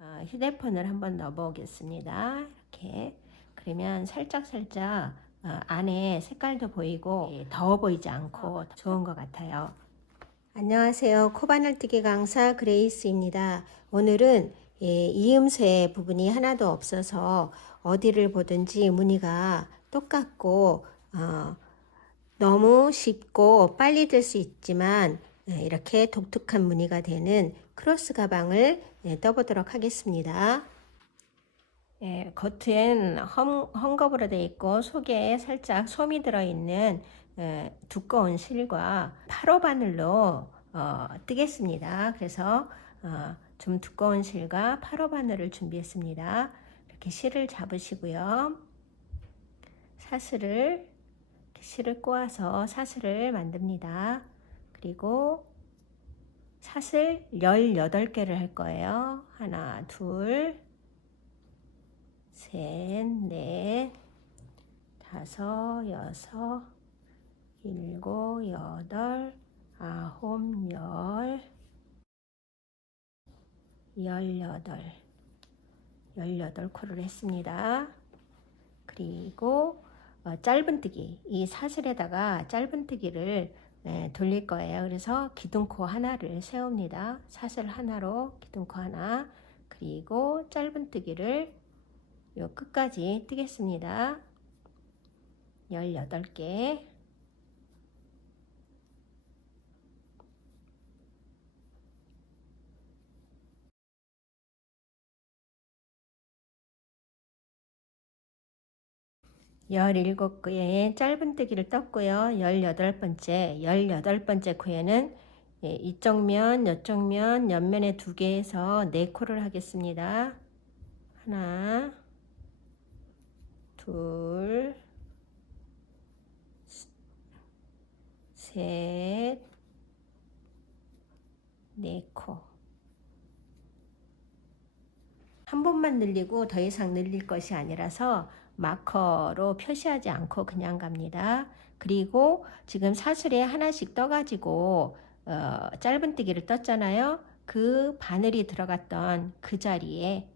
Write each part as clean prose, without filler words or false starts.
휴대폰을 한번 넣어 보겠습니다. 이렇게. 그러면 살짝 안에 색깔도 보이고 더워 보이지 않고 좋은 것 같아요. 안녕하세요. 코바늘뜨기 강사 그레이스입니다. 오늘은 이음새 부분이 하나도 없어서 어디를 보든지 무늬가 똑같고 너무 쉽고 빨리 들 수 있지만 이렇게 독특한 무늬가 되는 크로스 가방을 떠보도록 하겠습니다. 겉은 헝겊으로 되어 있고 속에 살짝 솜이 들어있는 두꺼운 실과 8호 바늘로 뜨겠습니다. 그래서 좀 두꺼운 실과 8호 바늘을 준비했습니다. 이렇게 실을 잡으시고요. 실을 꼬아서 사슬을 만듭니다. 그리고 사슬 18개를 할 거예요. 하나, 둘, 셋, 넷, 다섯, 여섯, 일곱, 여덟, 아홉, 18코를 했습니다. 그리고 짧은뜨기, 이 사슬에다가 짧은뜨기를 돌릴 거예요. 그래서 기둥코 하나를 세웁니다. 사슬 하나로 기둥코 하나, 그리고 짧은뜨기를 요 끝까지 뜨겠습니다. 18개. 열일곱 개의 짧은뜨기를 떴고요. 18번째 코에는 이쪽 면, 이쪽 면, 옆면에 2개에서 4코를 하겠습니다. 하나, 둘, 셋, 4코. 한 번만 늘리고 더 이상 늘릴 것이 아니라서 마커로 표시하지 않고 그냥 갑니다. 그리고 지금 사슬에 하나씩 떠가지고 짧은뜨기를 떴잖아요. 그 바늘이 들어갔던 그 자리에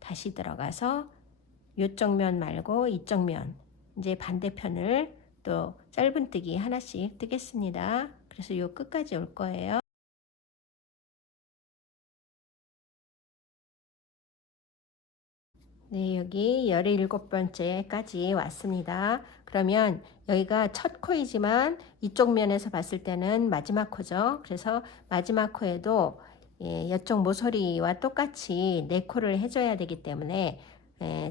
다시 들어가서 이쪽 면 말고 이쪽 면, 이제 반대편을 또 짧은뜨기 하나씩 뜨겠습니다. 그래서 요 끝까지 올 거예요. 네, 여기 17번째까지 왔습니다. 그러면 여기가 첫 코이지만 이쪽 면에서 봤을 때는 마지막 코죠. 그래서 마지막 코에도 이쪽 모서리와 똑같이 4코를 해줘야 되기 때문에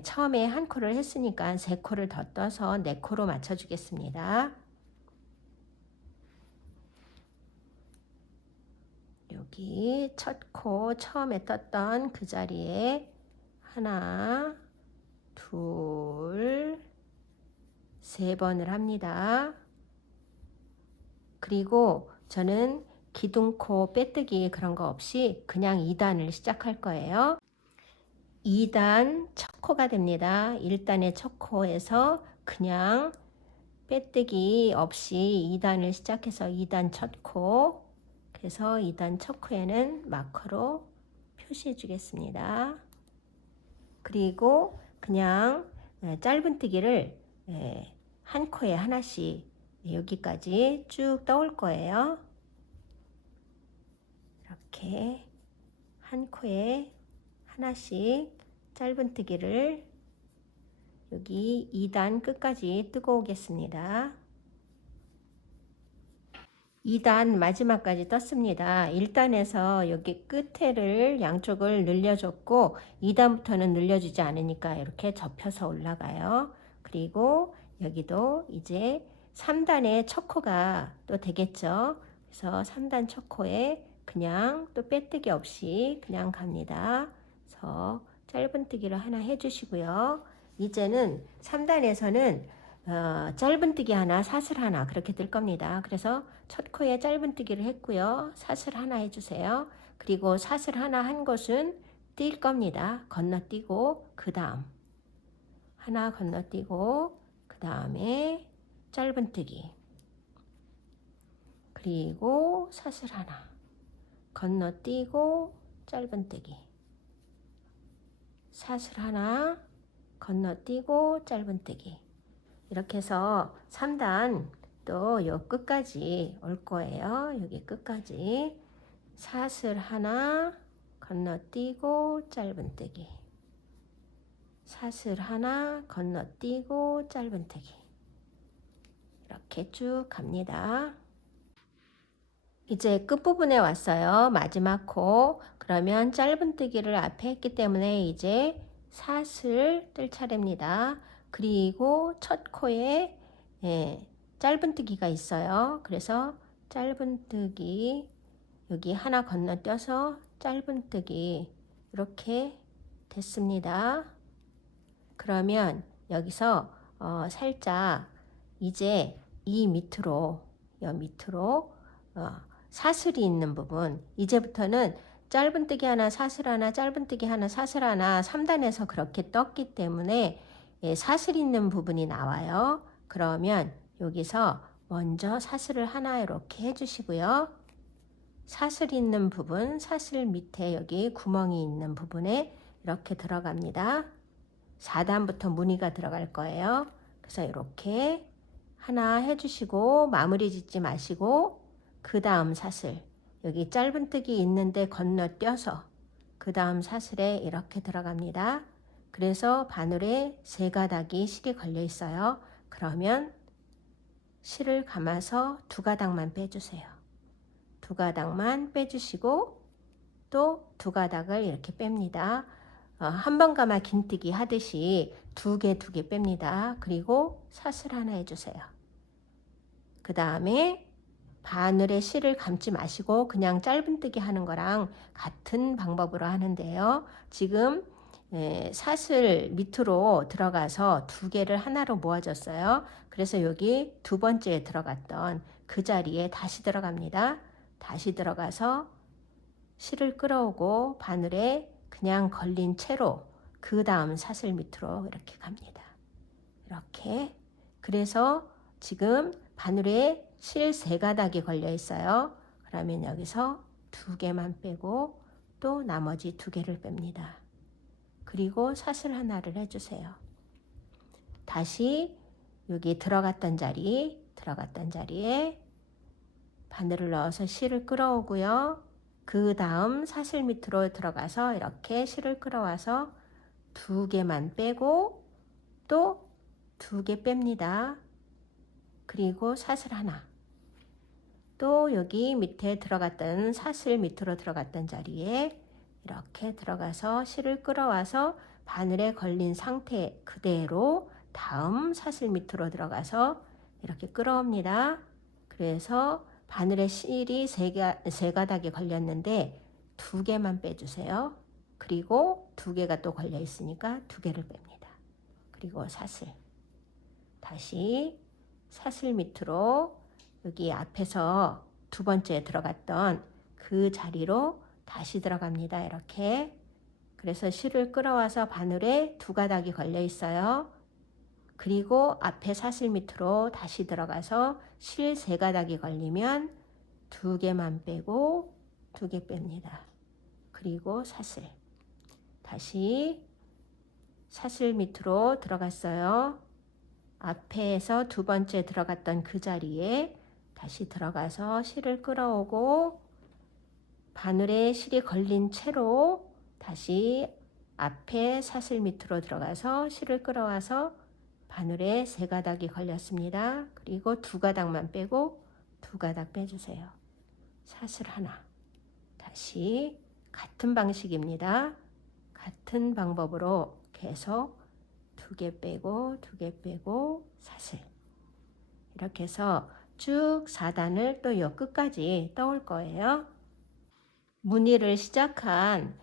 처음에 한 코를 했으니까 3코를 더 떠서 4코로 맞춰주겠습니다. 여기 첫 코 처음에 떴던 그 자리에 하나, 둘, 3번을 합니다. 그리고 저는 기둥코 빼뜨기 그런 거 없이 그냥 2단을 시작할 거예요. 2단 첫 코가 됩니다. 1단의 첫 코에서 그냥 빼뜨기 없이 2단을 시작해서 2단 첫 코, 그래서 2단 첫 코에는 마커로 표시해 주겠습니다. 그리고 그냥 짧은뜨기를 한 코에 하나씩 여기까지 쭉 떠올 거예요. 이렇게 한 코에 하나씩 짧은뜨기를 여기 2단 끝까지 뜨고 오겠습니다. 2단 마지막까지 떴습니다. 1단에서 여기 끝에를 양쪽을 늘려줬고 2단부터는 늘려주지 않으니까 이렇게 접혀서 올라가요. 그리고 여기도 이제 3단의 첫 코가 또 되겠죠. 그래서 3단 첫 코에 그냥 또 빼뜨기 없이 그냥 갑니다. 그래서 짧은뜨기를 하나 해주시고요. 이제는 3단에서는 짧은뜨기 하나, 사슬 하나 그렇게 뜰 겁니다. 그래서 첫 코에 짧은뜨기를 했고요. 사슬 하나 해주세요. 그리고 사슬 하나 한 곳은 뛸 겁니다. 건너뛰고 그 다음 하나 건너뛰고 그 다음에 짧은뜨기, 그리고 사슬 하나 건너뛰고 짧은뜨기, 사슬 하나 건너뛰고 짧은뜨기. 이렇게 해서 3단 또 요 끝까지 올 거예요. 여기 끝까지 사슬 하나 건너뛰고 짧은뜨기, 사슬 하나 건너뛰고 짧은뜨기. 이렇게 쭉 갑니다. 이제 끝부분에 왔어요. 마지막 코. 그러면 짧은뜨기를 앞에 했기 때문에 이제 사슬 뜰 차례입니다. 그리고 첫 코에 짧은뜨기가 있어요. 그래서 짧은뜨기 여기 하나 건너뛰어서 짧은뜨기 이렇게 됐습니다. 그러면 여기서 살짝 이제 이 밑으로 사슬이 있는 부분, 이제부터는 짧은뜨기 하나 사슬 하나 짧은뜨기 하나 사슬 하나 3단에서 그렇게 떴기 때문에 사슬 있는 부분이 나와요. 그러면 여기서 먼저 사슬을 하나 이렇게 해주시고요. 사슬 있는 부분, 사슬 밑에 여기 구멍이 있는 부분에 이렇게 들어갑니다. 4단부터 무늬가 들어갈 거예요. 그래서 이렇게 하나 해주시고 마무리 짓지 마시고 그 다음 사슬 여기 짧은뜨기 있는데 건너뛰어서 그 다음 사슬에 이렇게 들어갑니다. 그래서 바늘에 3가닥이 실이 걸려 있어요. 그러면 실을 감아서 2가닥만 빼주세요. 2가닥만 빼주시고 또 2가닥을 이렇게 뺍니다. 한 번 감아 긴뜨기 하듯이 2개 뺍니다. 그리고 사슬 하나 해주세요. 그 다음에 바늘에 실을 감지 마시고 그냥 짧은뜨기 하는 거랑 같은 방법으로 하는데요. 지금 사슬 밑으로 들어가서 2개를 하나로 모아줬어요. 그래서 여기 2번째에 들어갔던 그 자리에 다시 들어갑니다. 다시 들어가서 실을 끌어오고 바늘에 그냥 걸린 채로 그 다음 사슬 밑으로 이렇게 갑니다. 이렇게. 그래서 지금 바늘에 실 3가닥이 걸려 있어요. 그러면 여기서 2개만 빼고 또 나머지 2개를 뺍니다. 그리고 사슬 하나를 해주세요. 다시 여기 들어갔던 자리에 바늘을 넣어서 실을 끌어오고요. 그 다음 사슬 밑으로 들어가서 이렇게 실을 끌어와서 2개만 빼고 또 2개 뺍니다. 그리고 사슬 하나. 또 여기 밑에 들어갔던 사슬 밑으로 들어갔던 자리에 이렇게 들어가서 실을 끌어와서 바늘에 걸린 상태 그대로 다음 사슬 밑으로 들어가서 이렇게 끌어옵니다. 그래서 바늘에 실이 3가닥이 걸렸는데 2개만 빼주세요. 그리고 2개가 또 걸려 있으니까 2개를 뺍니다. 그리고 사슬. 다시 사슬 밑으로 여기 앞에서 2번째 들어갔던 그 자리로 다시 들어갑니다. 이렇게. 그래서 실을 끌어와서 바늘에 2가닥이 걸려 있어요. 그리고 앞에 사슬 밑으로 다시 들어가서 실 3가닥이 걸리면 2개만 빼고 2개 뺍니다. 그리고 사슬. 다시 사슬 밑으로 들어갔어요. 앞에서 2번째 들어갔던 그 자리에 다시 들어가서 실을 끌어오고 바늘에 실이 걸린 채로 다시 앞에 사슬 밑으로 들어가서 실을 끌어와서 바늘에 3가닥이 걸렸습니다. 그리고 2가닥만 빼고 2가닥 빼주세요. 사슬 하나. 다시 같은 방식입니다. 같은 방법으로 계속 2개 빼고 2개 빼고 사슬. 이렇게 해서 쭉 4단을 또 요 끝까지 떠올 거예요. 무늬를 시작한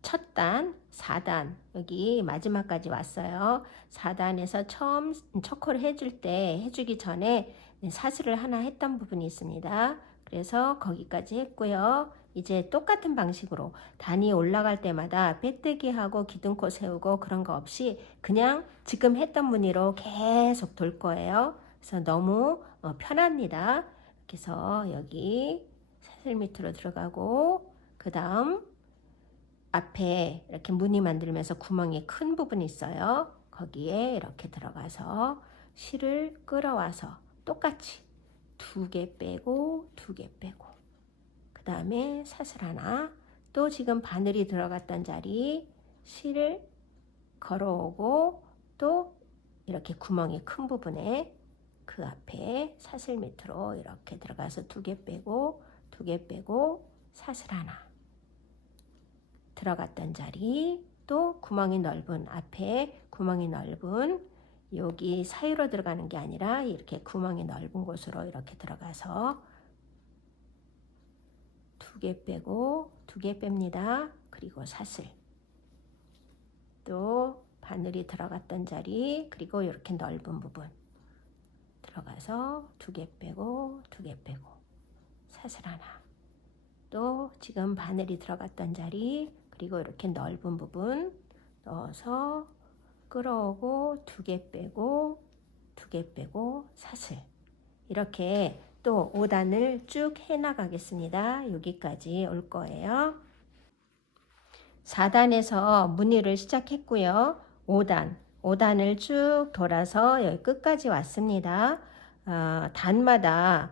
첫 단, 4단 여기 마지막까지 왔어요. 4단에서 처음 첫 코를 해주기 전에 사슬을 하나 했던 부분이 있습니다. 그래서 거기까지 했고요. 이제 똑같은 방식으로 단이 올라갈 때마다 빼뜨기하고 기둥코 세우고 그런 거 없이 그냥 지금 했던 무늬로 계속 돌 거예요. 그래서 너무 편합니다. 그래서 여기 사슬 밑으로 들어가고 그 다음 앞에 이렇게 무늬 만들면서 구멍이 큰 부분이 있어요. 거기에 이렇게 들어가서 실을 끌어와서 똑같이 2개 빼고 2개 빼고, 그 다음에 사슬 하나, 또 지금 바늘이 들어갔던 자리 실을 걸어오고, 또 이렇게 구멍이 큰 부분에 그 앞에 사슬 밑으로 이렇게 들어가서 2개 빼고 2개 빼고, 사슬 하나, 들어갔던 자리 또 구멍이 넓은, 앞에 구멍이 넓은 여기 사이로 들어가는 게 아니라 이렇게 구멍이 넓은 곳으로 이렇게 들어가서 2개 빼고 2개 뺍니다. 그리고 사슬, 또 바늘이 들어갔던 자리, 그리고 이렇게 넓은 부분 들어가서 2개 빼고 2개 빼고, 사슬 하나, 또 지금 바늘이 들어갔던 자리, 그리고 이렇게 넓은 부분 넣어서 끌어오고 2개 빼고 2개 빼고, 사슬. 이렇게 또 5단을 쭉 해나가겠습니다. 여기까지 올 거예요. 4단에서 무늬를 시작했고요. 5단을 쭉 돌아서 여기 끝까지 왔습니다. 단마다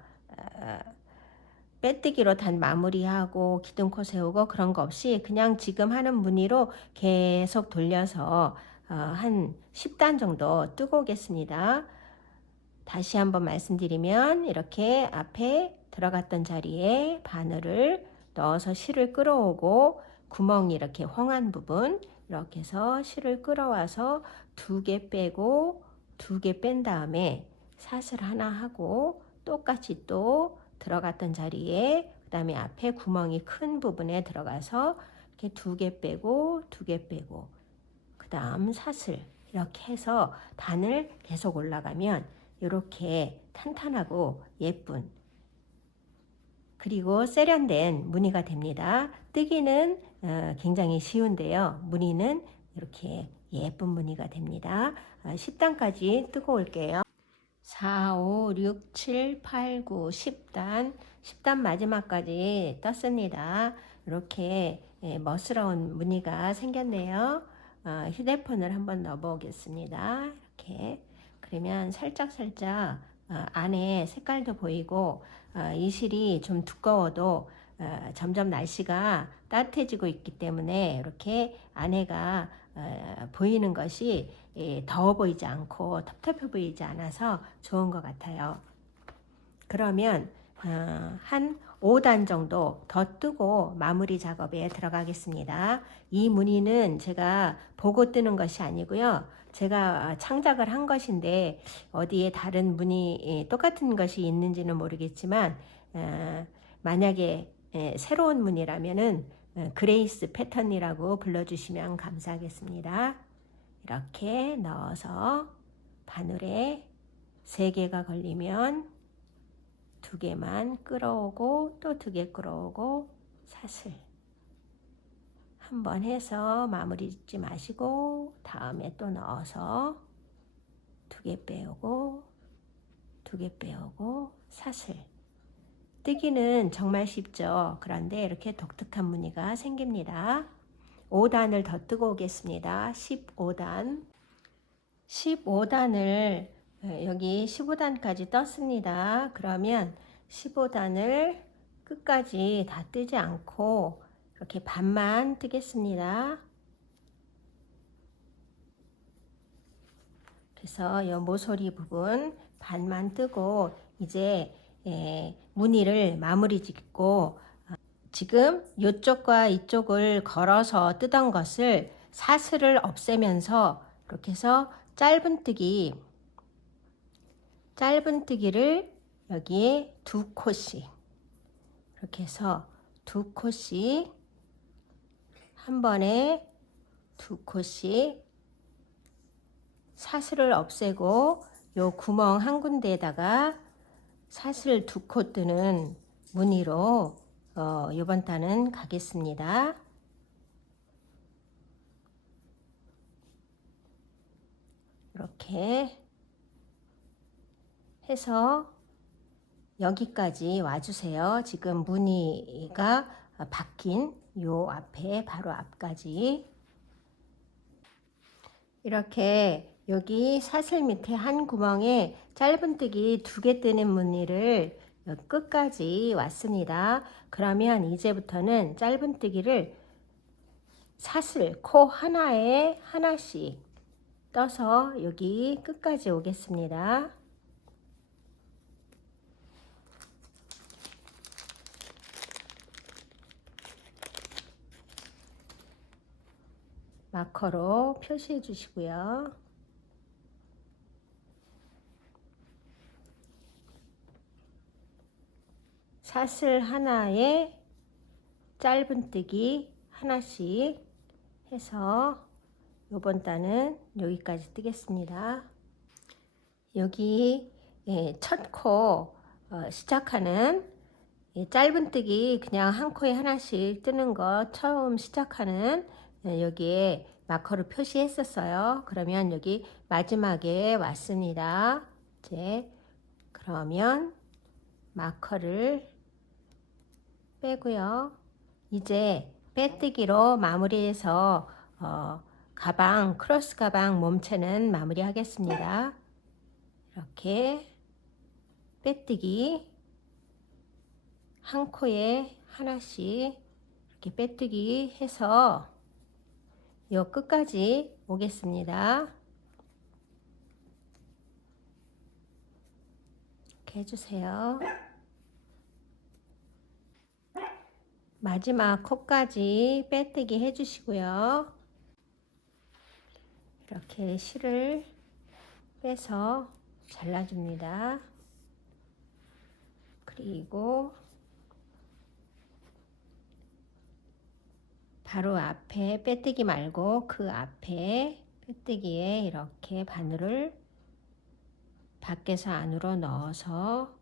빼뜨기로 단 마무리하고 기둥코 세우고 그런 거 없이 그냥 지금 하는 무늬로 계속 돌려서 한 10단 정도 뜨고 오겠습니다. 다시 한번 말씀드리면 이렇게 앞에 들어갔던 자리에 바늘을 넣어서 실을 끌어오고, 구멍이 이렇게 헝한 부분 이렇게 해서 실을 끌어와서 2개 빼고 2개 뺀 다음에 사슬 하나 하고, 똑같이 또 들어갔던 자리에 그 다음에 앞에 구멍이 큰 부분에 들어가서 이렇게 2개 빼고 2개 빼고, 그 다음 사슬, 이렇게 해서 단을 계속 올라가면 이렇게 탄탄하고 예쁜, 그리고 세련된 무늬가 됩니다. 뜨기는 굉장히 쉬운데요. 무늬는 이렇게 예쁜 무늬가 됩니다. 10단까지 뜨고 올게요. 4, 5, 6, 7, 8, 9, 10단, 10단 마지막까지 떴습니다. 이렇게 멋스러운 무늬가 생겼네요. 휴대폰을 한번 넣어 보겠습니다. 이렇게. 그러면 살짝살짝 안에 색깔도 보이고, 이 실이 좀 두꺼워도 점점 날씨가 따뜻해지고 있기 때문에 이렇게 안에가 보이는 것이 더워 보이지 않고 텁텁해 보이지 않아서 좋은 것 같아요. 그러면 한 5단 정도 더 뜨고 마무리 작업에 들어가겠습니다. 이 무늬는 제가 보고 뜨는 것이 아니고요. 제가 창작을 한 것인데 어디에 다른 무늬 똑같은 것이 있는지는 모르겠지만, 만약에 새로운 무늬라면은 그레이스 패턴이라고 불러주시면 감사하겠습니다. 이렇게 넣어서 바늘에 3개가 걸리면 2개만 끌어오고 또 2개 끌어오고, 사슬 한번 해서 마무리 짓지 마시고 다음에 또 넣어서 2개 빼오고 2개 빼오고, 사슬. 뜨기는 정말 쉽죠. 그런데 이렇게 독특한 무늬가 생깁니다. 5단을 더 뜨고 오겠습니다. 15단. 15단을 여기 15단까지 떴습니다. 그러면 15단을 끝까지 다 뜨지 않고 이렇게 반만 뜨겠습니다. 그래서 이 모서리 부분 반만 뜨고 이제 무늬를 마무리 짓고, 지금 이쪽과 이쪽을 걸어서 뜨던 것을 사슬을 없애면서 이렇게 해서 짧은 뜨기를 여기에 2코씩 이렇게 해서 2코씩 한 번에 2코씩 사슬을 없애고 요 구멍 한 군데에다가 사슬 2코 뜨는 무늬로 이번 단은 가겠습니다. 이렇게 해서 여기까지 와주세요. 지금 무늬가 박힌 요 앞에 바로 앞까지 이렇게 여기 사슬 밑에 한 구멍에 짧은뜨기 2개 뜨는 무늬를 끝까지 왔습니다. 그러면 이제부터는 짧은뜨기를 사슬 코 하나에 하나씩 떠서 여기 끝까지 오겠습니다. 마커로 표시해 주시고요. 사슬 하나에 짧은뜨기 하나씩 해서 요번 단은 여기까지 뜨겠습니다. 여기 첫 코 시작하는 짧은뜨기 그냥 한 코에 하나씩 뜨는 거 처음 시작하는 여기에 마커로 표시했었어요. 그러면 여기 마지막에 왔습니다. 이제 그러면 마커를 빼고요. 이제 빼뜨기로 마무리해서 가방, 크로스 가방 몸체는 마무리 하겠습니다. 이렇게 빼뜨기 한 코에 하나씩 이렇게 빼뜨기 해서 요 끝까지 오겠습니다. 이렇게 해주세요. 마지막 코까지 빼뜨기 해주시고요. 이렇게 실을 빼서 잘라줍니다. 그리고 바로 앞에 빼뜨기 말고 그 앞에 빼뜨기에 이렇게 바늘을 밖에서 안으로 넣어서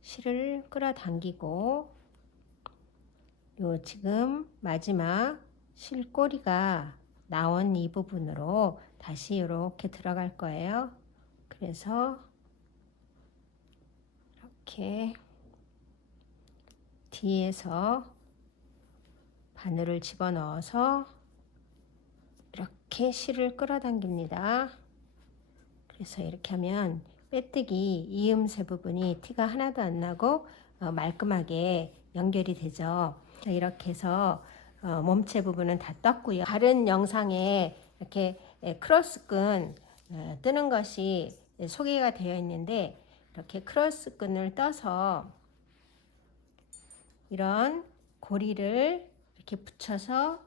실을 끌어당기고 요 지금 마지막 실꼬리가 나온 이 부분으로 다시 이렇게 들어갈 거예요. 그래서 이렇게 뒤에서 바늘을 집어넣어서 이렇게 실을 끌어당깁니다. 그래서 이렇게 하면 빼뜨기 이음새 부분이 티가 하나도 안 나고 말끔하게 연결이 되죠. 이렇게 해서 몸체 부분은 다 떴고요. 다른 영상에 이렇게 크로스끈 뜨는 것이 소개가 되어 있는데 이렇게 크로스끈을 떠서 이런 고리를 이렇게 붙여서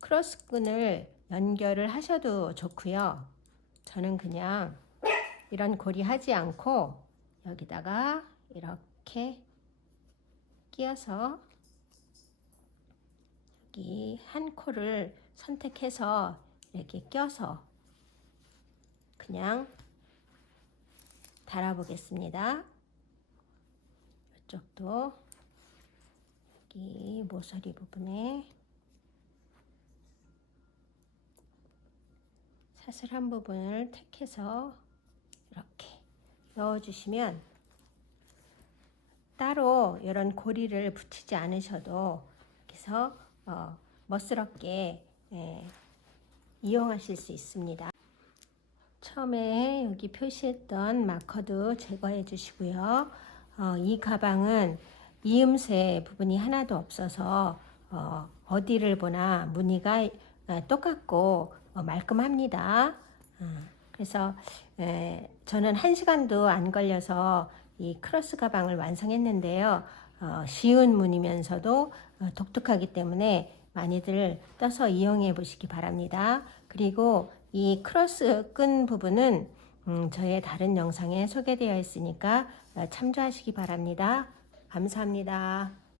크로스끈을 연결을 하셔도 좋고요. 저는 그냥 이런 고리 하지 않고 여기다가 이렇게 끼워서 여기 한 코를 선택해서 이렇게 껴서 그냥 달아 보겠습니다. 이쪽도 여기 모서리 부분에 사슬한 부분을 택해서 이렇게 넣어주시면 따로 이런 고리를 붙이지 않으셔도 그래서 멋스럽게 이용하실 수 있습니다. 처음에 여기 표시했던 마커도 제거해 주시고요. 이 가방은 이음새 부분이 하나도 없어서 어디를 보나 무늬가 똑같고 말끔합니다. 그래서 저는 1시간도 안 걸려서 이 크로스 가방을 완성했는데요. 쉬운 무늬면서도 독특하기 때문에 많이들 떠서 이용해 보시기 바랍니다. 그리고 이 크로스 끈 부분은 저의 다른 영상에 소개되어 있으니까 참조하시기 바랍니다. 감사합니다.